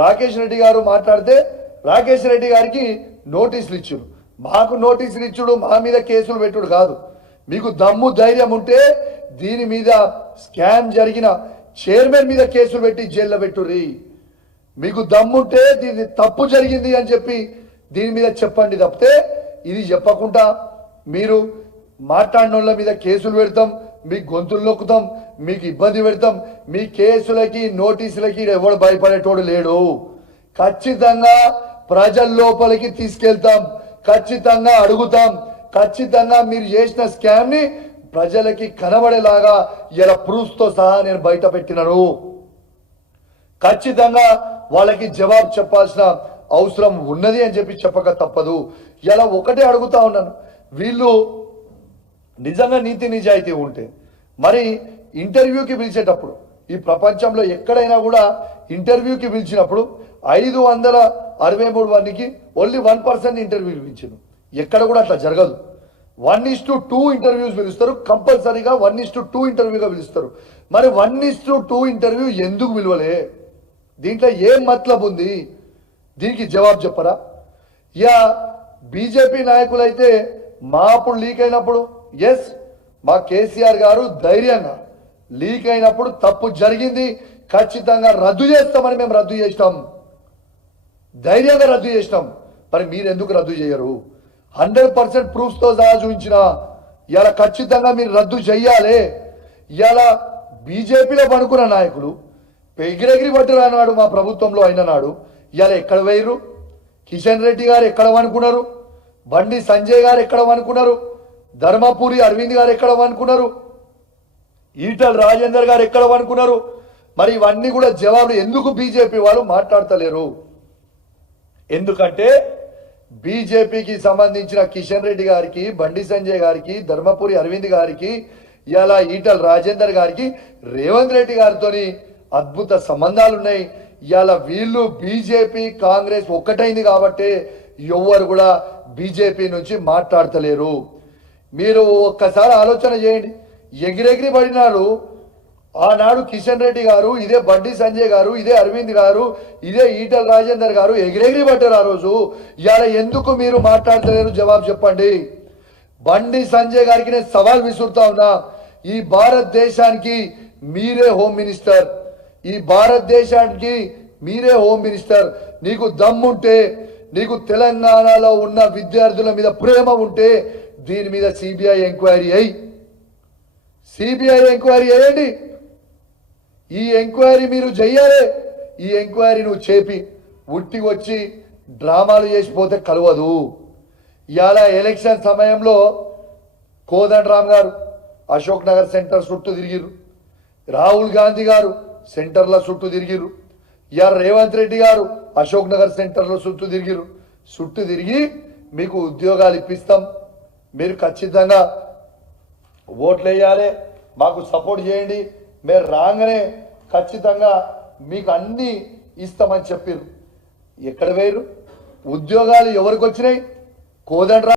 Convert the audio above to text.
రాకేష్ రెడ్డి గారు మాట్లాడితే రాకేష్ రెడ్డి గారికి నోటీసులు ఇచ్చుడు, మాకు నోటీసులు ఇచ్చుడు, మా మీద కేసులు పెట్టుడు కాదు. మీకు దమ్ము ధైర్యం ఉంటే దీని మీద స్కామ్ జరిగిన చైర్మన్ మీద కేసులు పెట్టి జైల్లో పెట్టుర్రి. మీకు దమ్ముంటే దీని తప్పు జరిగింది అని చెప్పి దీని మీద చెప్పండి తప్పితే ఇది చెప్పకుండా మీరు మాట్లాడిన వాళ్ళ మీద కేసులు పెడతాం, మీ గొంతులు నొక్కుతాం, మీకు ఇబ్బంది పెడతాం. మీ కేసులకి నోటీసులకి ఎవడు భయపడేటోడు లేడు. ఖచ్చితంగా ప్రజల లోపలికి తీసుకెళ్తాం, ఖచ్చితంగా అడుగుతాం, ఖచ్చితంగా మీరు చేసిన స్కామ్ ని ప్రజలకి కనబడేలాగా ఇలా ప్రూఫ్స్ తో సహా నేను బయట పెట్టినాను. ఖచ్చితంగా వాళ్ళకి జవాబు చెప్పాల్సిన అవసరం ఉన్నది అని చెప్పి చెప్పక తప్పదు. ఇలా ఒకటే అడుగుతా ఉన్నాను, వీళ్ళు నిజంగా నీతి నిజాయితీ ఉంటే మరి ఇంటర్వ్యూకి పిలిచేటప్పుడు ఈ ప్రపంచంలో ఎక్కడైనా కూడా ఇంటర్వ్యూకి పిలిచినప్పుడు 563 మందికి ఓన్లీ 1% ఇంటర్వ్యూ పిలిచారు. ఎక్కడ కూడా అట్లా జరగదు. 1:2 ఇంటర్వ్యూస్ పిలుస్తారు, కంపల్సరీగా 1:2 ఇంటర్వ్యూగా పిలుస్తారు. మరి 1:2 ఇంటర్వ్యూ ఎందుకు పిలవలే? దీంట్లో ఏం మతలబ్ ఉంది? దీనికి జవాబు చెప్పరా? యా బీజేపీ నాయకులైతే మా అప్పుడు లీక్ అయినప్పుడు ఎస్ మా కేసీఆర్ గారు ధైర్యంగా లీక్ అయినప్పుడు తప్పు జరిగింది, ఖచ్చితంగా రద్దు చేస్తామని మేము రద్దు చేసినాం, ధైర్యంగా రద్దు చేసినాం. మరి మీరు ఎందుకు రద్దు చేయరు? 100% ప్రూఫ్స్ తో సహా చూపించిన ఇలా ఖచ్చితంగా మీరు రద్దు చెయ్యాలి. ఇలా బీజేపీలో పడుకున్న నాయకులు ఎగిరెగిరి పట్టు రానాడు మా ప్రభుత్వంలో అయిన నాడు ఇలా ఎక్కడ వేయరు? కిషన్ రెడ్డి గారు ఎక్కడ అనుకున్నారు? బండి సంజయ్ గారు ఎక్కడ అనుకున్నారు? ధర్మపురి అరవింద్ గారు ఎక్కడ అనుకున్నారు? ఈటల రాజేందర్ గారు ఎక్కడ అనుకున్నారు? మరి ఇవన్నీ కూడా జవాబులు ఎందుకు బీజేపీ వాళ్ళు మాట్లాడతలేరు? ఎందుకంటే బీజేపీకి సంబంధించిన కిషన్ రెడ్డి గారికి, బండి సంజయ్ గారికి, ధర్మపురి అరవింద్ గారికి, ఇలా ఈటల రాజేందర్ గారికి రేవంత్ రెడ్డి గారితో అద్భుత సంబంధాలు ఉన్నాయి. ఇలా వీళ్ళు బీజేపీ కాంగ్రెస్ ఒక్కటైంది కాబట్టి ఎవరు కూడా బీజేపీ నుంచి మాట్లాడతలేరు. మీరు ఒక్కసారి ఆలోచన చేయండి. ఎగిరెగిరి పడినారు ఆనాడు కిషన్ రెడ్డి గారు, ఇదే బండి సంజయ్ గారు, ఇదే అరవింద్ గారు, ఇదే ఈటల రాజేందర్ గారు ఎగిరెగిరి పడ్డారు ఆ రోజు. ఇలా ఎందుకు మీరు మాట్లాడతలేరు? జవాబు చెప్పండి. బండి సంజయ్ గారికి నేను సవాల్ విసురుతా ఉన్నా, ఈ భారతదేశానికి మీరే హోమ్ మినిస్టర్, ఈ భారతదేశానికి మీరే హోమ్ మినిస్టర్. నీకు దమ్ముంటే, నీకు తెలంగాణలో ఉన్న విద్యార్థుల మీద ప్రేమ ఉంటే దీని మీద సిబిఐ ఎంక్వైరీ అయ్యి, సిబిఐ ఎంక్వైరీ చేయండి. ఈ ఎంక్వైరీ మీరు చెయ్యాలి. ఈ ఎంక్వైరీ నువ్వు చేపి ఉట్టి వచ్చి డ్రామాలు చేసిపోతే కలవదు. ఇవాళ ఎలక్షన్ సమయంలో కోదండరామ్ గారు అశోక్ నగర్ సెంటర్ చుట్టూ తిరిగిరు, రాహుల్ గాంధీ గారు సెంటర్ల చుట్టూ తిరిగిరు, ఇవాళ రేవంత్ రెడ్డి గారు అశోక్ నగర్ సెంటర్లో చుట్టూ తిరిగిరు. చుట్టూ తిరిగి మీకు ఉద్యోగాలు ఇప్పిస్తాం, మీరు ఖచ్చితంగా ఓట్లు వేయాలి, మాకు సపోర్ట్ చేయండి, మీరు రాగానే ఖచ్చితంగా మీకు అన్ని ఇస్తామని చెప్పారు. ఎక్కడ వేరు? ఉద్యోగాలు ఎవరికి వచ్చినాయి? కోదండరామ్